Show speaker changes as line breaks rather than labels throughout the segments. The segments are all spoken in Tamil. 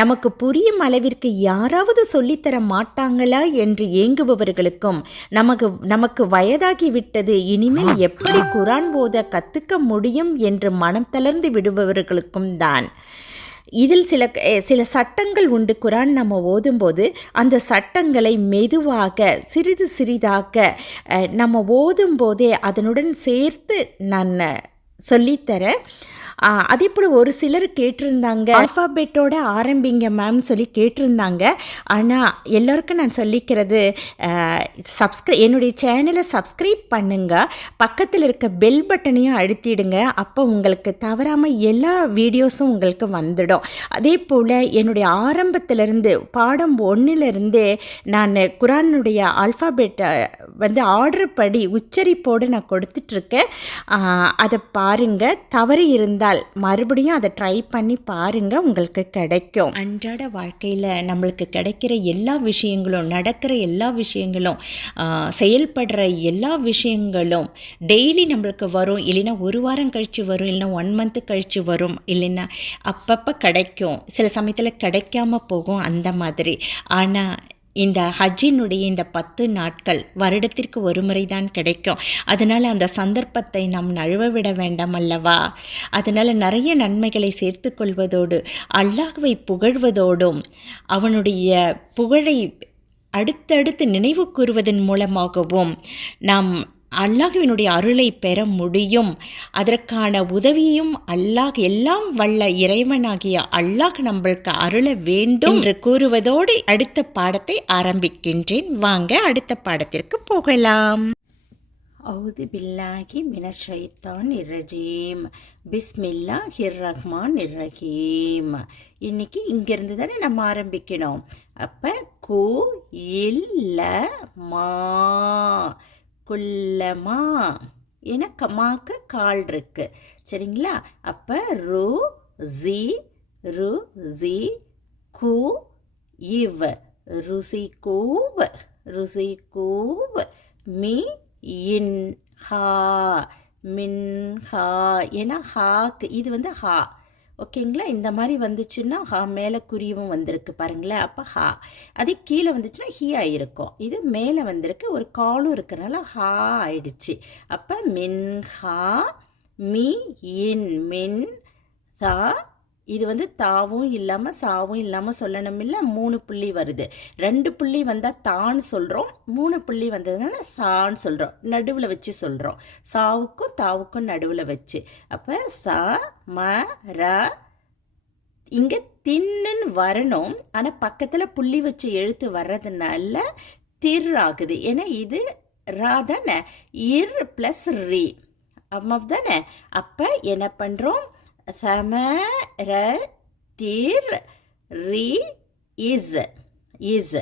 நமக்கு புரியும் அளவிற்கு யாராவது சொல்லித்தர மாட்டாங்களா என்று ஏங்குபவர்களுக்கும் நமக்கு நமக்கு வயதாகி விட்டது இனிமேல் எப்படி குரான் போத கற்றுக்க முடியும் என்று மனம் தளர்ந்து விடுபவர்களுக்கும் தான். இதில் சில சில சட்டங்கள் உண்டு. குரான் நம்ம ஓதும்போது அந்த சட்டங்களை மெதுவாக சிறிது சிறிதாக நம்ம நம்ம ஓதும்போதே அதனுடன் சேர்த்து நான் சொல்லித்தரேன் அதே போல் ஒரு சிலர் கேட்டிருந்தாங்க. ஆல்ஃபாபெட்டோட ஆரம்பிங்க மேம் சொல்லி கேட்டிருந்தாங்க. ஆனால் எல்லோருக்கும் நான் சொல்லிக்கிறது சப்ஸ்கிரை என்னுடைய சேனலை சப்ஸ்கிரைப் பண்ணுங்க. பக்கத்தில் இருக்க பெல் பட்டனையும் அழுத்திடுங்க. அப்போ உங்களுக்கு தவறாமல் எல்லா வீடியோஸும் உங்களுக்கு வந்துடும். அதே போல் என்னுடைய ஆரம்பத்திலிருந்து பாடம் ஒன்றிலிருந்தே நான் குரானுடைய ஆல்ஃபாபெட்டை வந்து ஆர்டர் படி உச்சரிப்போடு நான் கொடுத்துட்ருக்கேன். அதை பாருங்கள் தவறு இருந்தால் மறுபடியும் அதை ட்ரை பண்ணி பாருங்கள் உங்களுக்கு கிடைக்கும். அன்றாட வாழ்க்கையில் நம்மளுக்கு கிடைக்கிற எல்லா விஷயங்களும் நடக்கிற எல்லா விஷயங்களும் செயல்படுற எல்லா விஷயங்களும் டெய்லி நம்மளுக்கு வரும். இல்லைன்னா ஒரு வாரம் கழித்து வரும் இல்லைன்னா ஒன் மந்த்து கழித்து வரும் இல்லைன்னா அப்பப்போ கிடைக்கும். சில சமயத்தில் கிடைக்காம போகும் அந்த மாதிரி. ஆனால் இந்த ஹஜ்ஜினுடைய இந்த பத்து நாட்கள் வருடத்திற்கு ஒரு முறை தான் கிடைக்கும். அதனால் அந்த சந்தர்ப்பத்தை நாம் நழுவ விட வேண்டாம் அல்லவா? அதனால் நிறைய நன்மைகளை சேர்த்து கொள்வதோடு அல்லாஹ்வை புகழ்வதோடும் அவனுடைய புகழை அடுத்தடுத்து நினைவு கூறுவதன் மூலமாகவும் நாம் அல்லாஹுவினுடைய அருளை பெற முடியும். அதற்கான உதவியும் அல்லாஹ் எல்லாம் வல்ல இறைவனாகிய அல்லாஹ் நம்மளுக்கு அருள வேண்டும் என்று கூறுவதோடு அடுத்த பாடத்தை ஆரம்பிக்கின்றேன். வாங்க அடுத்த பாடத்திற்கு போகலாம். அவுது பில்லாஹி மினஷைத்தான் இரஜீம் பிஸ்மில்லா ஹிர் ரஹ்மான் இரஹீம் இன்னைக்கு இங்கிருந்து தானே நம்ம ஆரம்பிக்கணும். அப்போ கு இல்ல மா. குள்ளமா? என கமாக்கு கால் இருக்கு சரிங்களா? அப்போ ரு ஜி ரு ஜி கு இவ். ருசி கூவ். ருசி கூவ். மி இன் ஹா. மின் ஹா. ஏன்னா ஹாக்கு இது வந்து ஹா. ஓகேங்களா? இந்த மாதிரி வந்துச்சுன்னா ஹா மேலே குறியவும் வந்திருக்கு பாருங்களேன். அப்போ ஹா அதே கீழே வந்துச்சுன்னா ஹீ ஆயிருக்கும். இது மேலே வந்திருக்கு ஒரு காலும் இருக்கிறனால ஹா ஆயிடுச்சு. அப்போ மின் ஹா மி இன் மின் தா இது வந்து தாவும் இல்லாமல் சாவும் இல்லாமல் சொல்லணும் இல்லை மூணு புள்ளி வருது. ரெண்டு புள்ளி வந்தால் தான்னு சொல்கிறோம் மூணு புள்ளி வந்ததுனால சான்னு சொல்கிறோம் நடுவில் வச்சு சொல்கிறோம் சாவுக்கும் தாவுக்கும் நடுவில் வச்சு. அப்போ சா ம ர இங்கே தின்னுன்னு வரணும். ஆனால் பக்கத்தில் புள்ளி வச்சு எழுத்து வர்றதுனால திர் ஆகுது. ஏன்னா இது ரா தானே. இர் ப்ளஸ் ரி. அம்மாவ் தானே. அப்போ என்ன பண்ணுறோம் சம ர தீர் ரி இஸ் இஸ்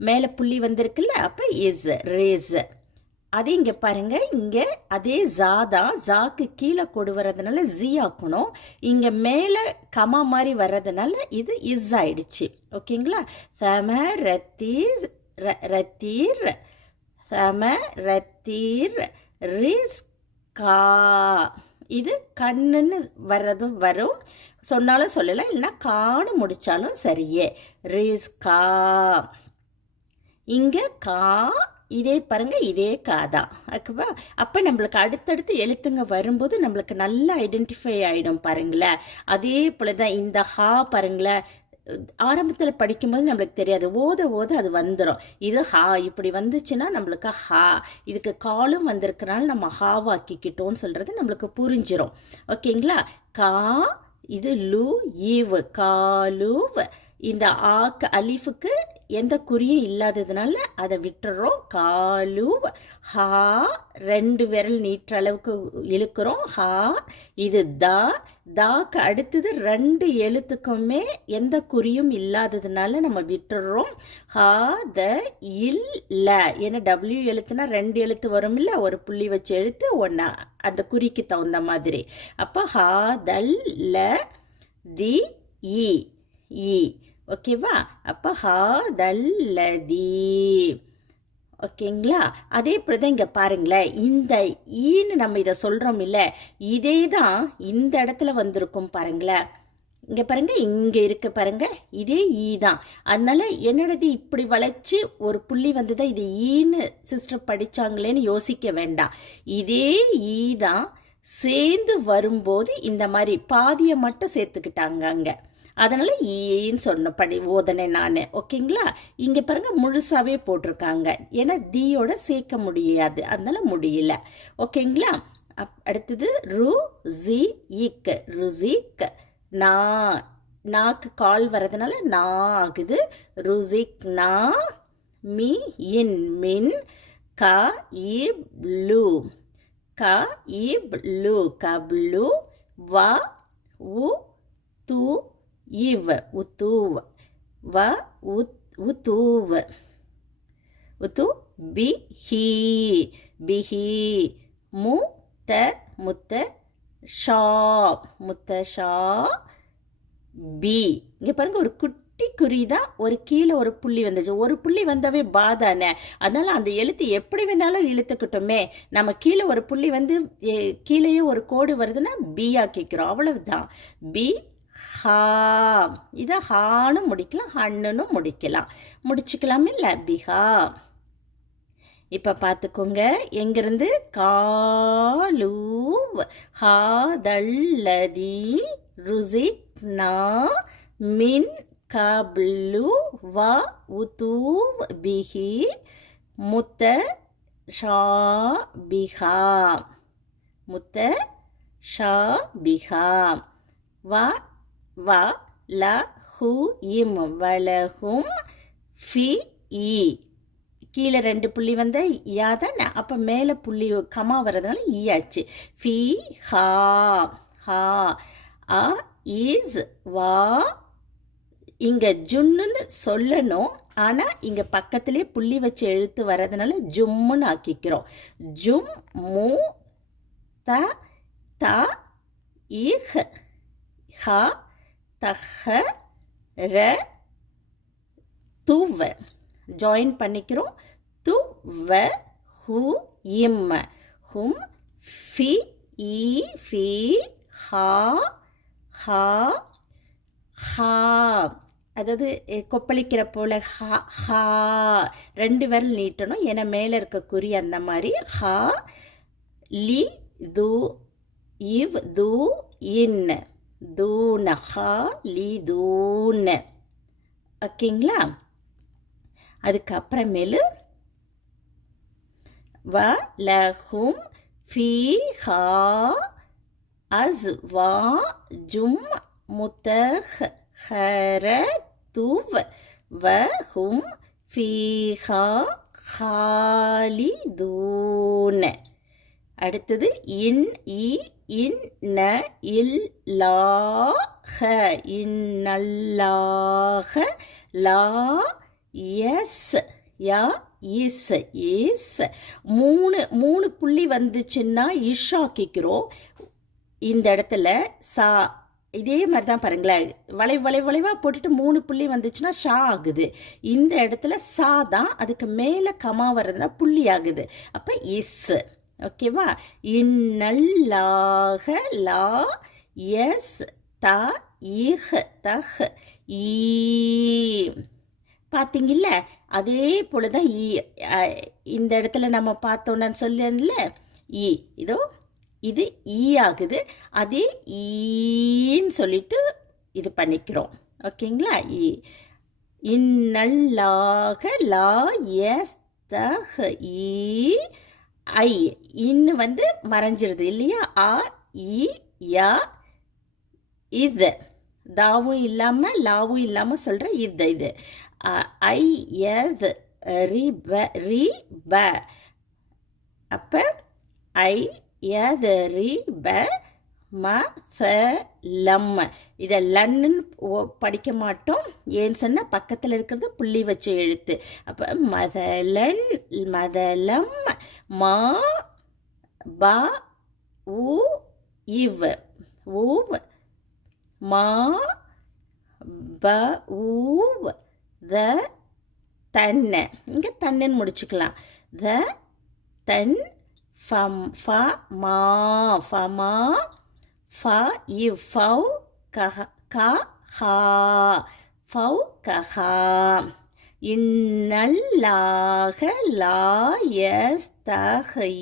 மேலே புள்ளி வந்திருக்குல்ல அப்போ இஸ் ரேஸ். அது இங்கே பாருங்க இங்கே அதே ஜா தான் ஜாக்கு கீழே கொடு வர்றதுனால ஜி ஆக்கணும். இங்கே மேலே கமா மாதிரி வர்றதுனால இது இஸ் ஆயிடுச்சு. ஓகேங்களா? சம ரத்தீஸ் ரத்தீர் சம ரத்தீர் ரிஸ்கா இது கண்ணுன்னு வர்றதும் வரும். சொன்னாலும் சொல்லலாம் இல்லைன்னா காணு முடித்தாலும் சரியே. ரிஸ்கா இங்கே கா இதே பாருங்க இதே கா தான் ஓகேவா? அப்போ நம்மளுக்கு அடுத்தடுத்து எழுத்துங்க வரும்போது நம்மளுக்கு நல்லா ஐடென்டிஃபை ஆகிடும் பாருங்களேன். அதே போல தான் இந்த ஹா பாருங்களேன். ஆரம்பத்தில் படிக்கும்போது நம்மளுக்கு தெரியாது. ஓத ஓத அது வந்துடும் இது ஹா இப்படி வந்துச்சுன்னா நம்மளுக்கு ஹா இதுக்கு காலும் வந்திருக்கிறனால நம்ம ஹாவாக்கிக்கிட்டோம்னு சொல்கிறது நம்மளுக்கு புரிஞ்சிடும் ஓகேங்களா? கா இது லு ஈவு. காலுவ் இந்த ஆக்கு அலிஃபுக்கு எந்த குறியும் இல்லாததுனால அதை விட்டுறோம். காலு ஹா ரெண்டு விரல் நீட்டுற அளவுக்கு இழுக்கிறோம். ஹா இது தா. தாக்கு அடுத்தது ரெண்டு எழுத்துக்குமே எந்த குறியும் இல்லாததுனால நம்ம விட்டுறோம். ஹா த இல் ல. ஏன்னா டபிள்யூ எழுத்துனா ரெண்டு எழுத்து வரும் இல்லை ஒரு புள்ளி வச்சு எழுத்து ஒன்றா அந்த குறிக்கு தகுந்த மாதிரி. அப்போ ஹா தல் ல தி இ. இ. ஓகேவா? அப்போ ஹாதல்லதி ஓகேங்களா? அதே போல தான் இங்கே பாருங்களேன். இந்த ஈன்னு நம்ம இதை சொல்கிறோம் இல்லை இதே தான் இந்த இடத்துல வந்திருக்கும் பாருங்களேன். இங்கே பாருங்கள் இங்கே இருக்கு பாருங்கள் இதே ஈ தான் அதனால் என்னோடது இப்படி வளைச்சி ஒரு புள்ளி வந்து தான் இது ஈன்னு சிஸ்டர் படித்தாங்களேன்னு யோசிக்க வேண்டாம். இதே ஈ தான் சேர்ந்து வரும்போது இந்த மாதிரி பாதியை மட்டும் சேர்த்துக்கிட்டாங்க அங்கே. அதனால் ஈன்னு சொன்ன படி ஓதனை நான். ஓகேங்களா? இங்கே பாருங்க முழுசாவே போட்டிருக்காங்க. ஏன்னா தீயோட சேர்க்க முடியாது. அதனால முடியல. ஓகேங்களா? அப் அடுத்தது ரு ஜி இக் ருசிக் நா நாக்கு கால் வர்றதுனால நா ஆகுது. ருசிக் நா மி இன் மின். க இப்ளு க இப்ளு கப்ளு வ உ தூ இவ உத்தூவ. வ உத் உத்துவ். உத்து பிஹி பிஹி மு த முத்த ஷா. முத்த ஷா பி. இங்கே பாருங்கள் ஒரு குட்டி குறி தான் ஒரு கீழே ஒரு புள்ளி வந்துச்சு. ஒரு புள்ளி வந்தாவே பாதானே. அதனால் அந்த எழுத்து எப்படி வேணாலும் இழுத்துக்கிட்டோமே. நம்ம கீழே ஒரு புள்ளி வந்து கீழேயே ஒரு கோடு வருதுன்னா பி ஆக்கிக்கிறோம் அவ்வளவுதான். பி ஹா. இதை ஹான்னு முடிக்கலாம் ஹண்ணுன்னு முடிக்கலாம். முடிச்சுக்கலாம் இல்லை பிஹா இப்போ பார்த்துக்கோங்க. எங்கிருந்து? காலு ஹாதல்லதி ருசிக்னா மின் கப்லு வ உதூ பிஹி முத்த ஷா பிஹா முத்த ஷா பிஹா வ வ ல ஹு இம் வலகும் ஃபி இ கீழே ரெண்டு புள்ளி வந்த யா தானே? அப்போ மேலே புள்ளி கமா வர்றதுனால ஈ ஆச்சு. ஃபி ஹா ஹா அ இஸ் வா. இங்கே ஜுன்னுன்னு சொல்லணும். ஆனால் இங்கே பக்கத்திலே புள்ளி வச்சு எழுத்து வர்றதுனால ஜும்முன்னு ஆக்கிக்கிறோம். ஜும் மு த த இஹ் ஹ தஹ ர துவ. ஜாயின் பண்ணிக்கிறோம். து வ ஹு இம். ஹும் ஃபி இ ஃபி ஹா ஹா ஹா. அதாவது கொப்பளிக்கிற போல ஹா ஹா. ரெண்டு விரல் நீட்டணும். ஏன்னா மேலே இருக்க குறி அந்த மாதிரி. ஹா லி து இவ் து இன்னு தூனஹா லி தூன ஓகேங்களா? அதுக்கப்புறமேலு வ லஹும் ஃபீஹா அஸ்வா ஜும் முத்தஹரத்துவ் வஹும் ஃபீஹா ஹாலிதூன. அடுத்தது இன் இ இன்ன இல் லா ஹ இன்னல்லாஹ லா எஸ் யா இஸ் இஸ். மூணு மூணு புள்ளி வந்துச்சுன்னா இஷாக்கிக்கிறோம் இந்த இடத்துல சா இதே மாதிரி தான் பாருங்களேன். வளை வளை வளைவாக போட்டுட்டு மூணு புள்ளி வந்துச்சுன்னா ஷா ஆகுது. இந்த இடத்துல சா தான் அதுக்கு மேலே கமா வர்றதுனா புள்ளி ஆகுது. அப்போ இஸ். ஓகேவா இன்னல்லாக லா எஸ் த இஹ தஹ் ஈ. பார்த்தீங்கல்ல அதே போல தான் ஈ இந்த இடத்துல நம்ம பார்த்தோன்னு சொல்லல ஈ. இதோ இது ஈ ஆகுது. அதே ஈன்னு சொல்லிட்டு இது பண்ணிக்கிறோம். ஓகேங்களா? ஈ. இன்னல்லாக லா எஸ் தஹ் ஈ. ஐ இன்னு வந்து மறைஞ்சிருது இல்லையா? ஆ இ யா இது. தாவும் இல்லாமல் லாவும் இல்லாமல் சொல்கிற இது இது. அ- ஐ எது ரி ப ரி ப. அப்போ ஐ எது ரி ப ம ச லம்ம இதை லன்னு ஓ- படிக்க மாட்டோம். ஏன்னு சொன்னால் பக்கத்தில் இருக்கிறது புள்ளி வச்ச எழுத்து. அப்போ மதலன் மதலம் மா ப உ இவ். ஊவ் மா ப ஊவ் த தன்ன இங்கே தன்னன்னு முடிச்சுக்கலாம். த தன் ஃபம் ஃப மா. ஃபமா ஃப இவ் ஃபவ் கஹ க ஹா ஃபவ் கஹா இன்னல்லாக லா யஸ்தஹி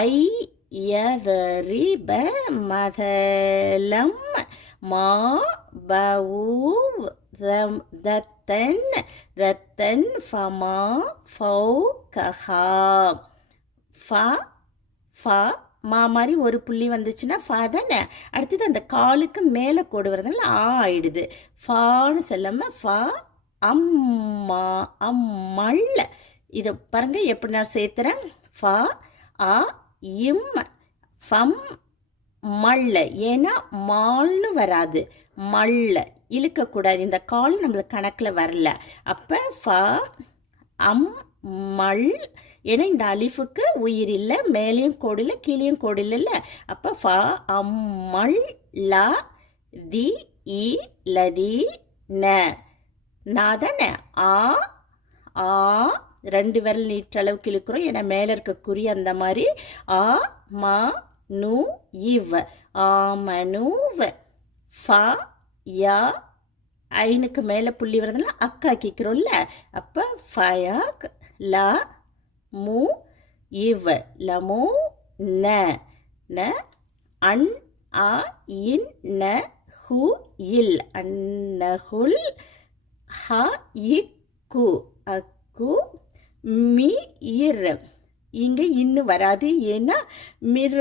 ஐ யதரிப மதலம் மா பவூவ் தம் தத்தன் தத்தன் ஃபமா ஃபௌ கஹா ஃபா ஃபா மா மாதிரி ஒரு புள்ளி வந்துச்சுன்னா ஃபா தானே? அடுத்தது அந்த காலுக்கு மேலே கோடு வரதுனால ஆ ஆயிடுது. ஃபான்னு சொல்லாமல் ஃபா அம்மா அம்மல் இதை பாருங்க எப்படி நான் சேர்த்துறேன்? ஃபா ஆ இம் ஃபம் மல்ல. ஏன்னா மால்னு வராது. மல்ல. இழுக்கக்கூடாது. இந்த கால் நம்மளுக்கு கணக்கில் வரல. அப்போ ஃப அம் மல். ஏன்னா இந்த அலிஃபுக்கு உயிர் இல்லை மேலேயும் கோடு இல்லை கீழேயும் கோடு இல்லைல்ல அப்போ ஃபா அம்மல் ல தி இ லதி ந. நான் தானே? ஆ ஆ. ரெண்டு விரல் நீட்டுற அளவுக்கு இழுக்கிறோம். ஏன்னா மேலே இருக்க குறி அந்த மாதிரி. ஆ மா நு இவ். ஆமனுவ் ஃப யா. ஐனுக்கு மேலே புள்ளி வரதுனால அக்காக்கிக்கிறோம்ல அப்போ ஃபயாக் ல மு இவ். லமு ந. ந அன் ஆ இன் ந ஹு இல். அன்னஹுல் ஹ இக்கு அக்கு மி இர். இங்கே இன்னும் வராது. ஏன்னா மிர்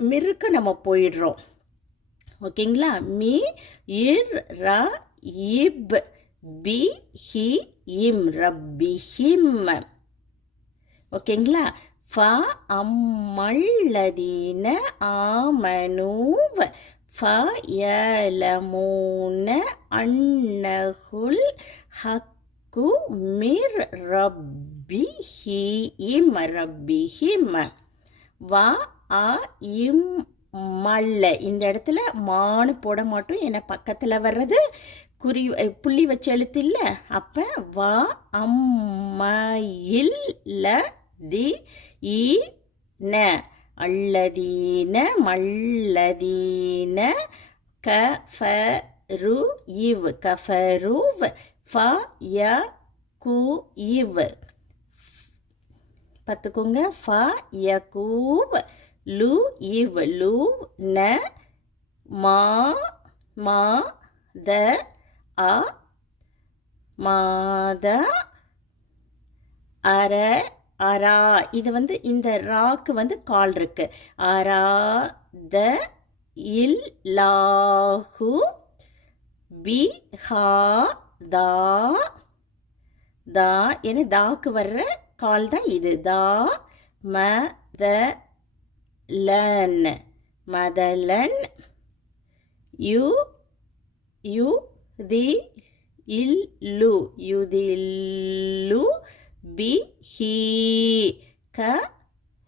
மிருக்கு நம்ம போயிடுறோம். ஓகேங்களா? மி இர் ர இப் பி ஹி இம் ரப்பிஹிம். ஓகேங்களா? ஃப அம்மல்லதீன ஆமனூவ் ஃப யலமூன அன்னகுல் ஹக்கு மிர் ரப்பிஹிம் ரப்பிஹிம். வா ஆ இம் மல்ல இந்த இடத்துல மானு போட மாட்டோம். ஏன்னா பக்கத்தில் வர்றது குறி புள்ளி வச்ச எழுத்து இல்லை அப்போ வா அம்மையில் ல தி இ ந. அல்லதீன மல்லதீன கஃபரு இவ். கஃபருவ் ஃப ய கு இவ். பார்த்துக்கோங்க. ஃப ய கூவ் லு இவ். லு ந மா மா த அ மாத அர அரா. இது வந்து இந்த ராக்கு வந்து கால் இருக்கு. அரா த இல் லாஹு பி ஹா தா தா என தாக்கு வர்ற கால் தான் இது. தா ம த லன். மதலன் யு யு தி இல்லு யுதில்லு பி ஹி க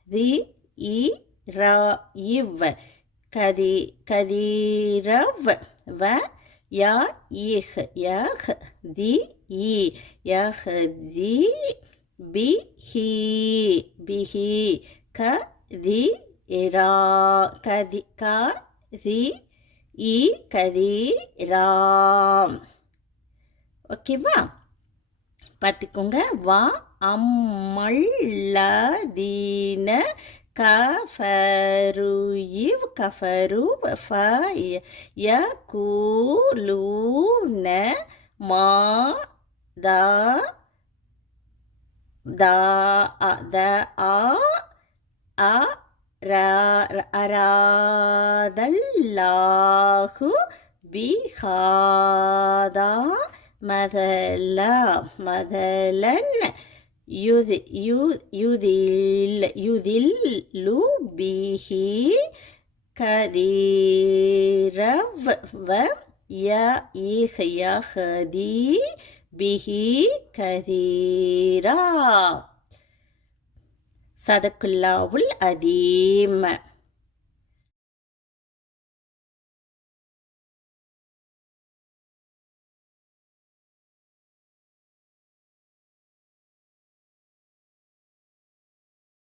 தி இ ரா இவ் கதி கதிரவ் வ யா இஹ் யஹ் தி இ யஹ் தி பி ஹி பி ஹி க தி இரா கதி க தி இ கதி ராம். ஓகேவா? பார்த்துக்கோங்க. வா அம்மல்லதீன கஃபரு இவ் கஃபரு ஃப கூலூன மா தா தா அ- த ஆ அ அராதல்லாஹு பிஹாதா மதலா மதலன் யுதி யு யுதில் யுதில்லு பிஹி கதீரவ் வ ய ஈஹயஹதி பிஹி கதீரா. சதக்குல்லாவுல் அதீம்.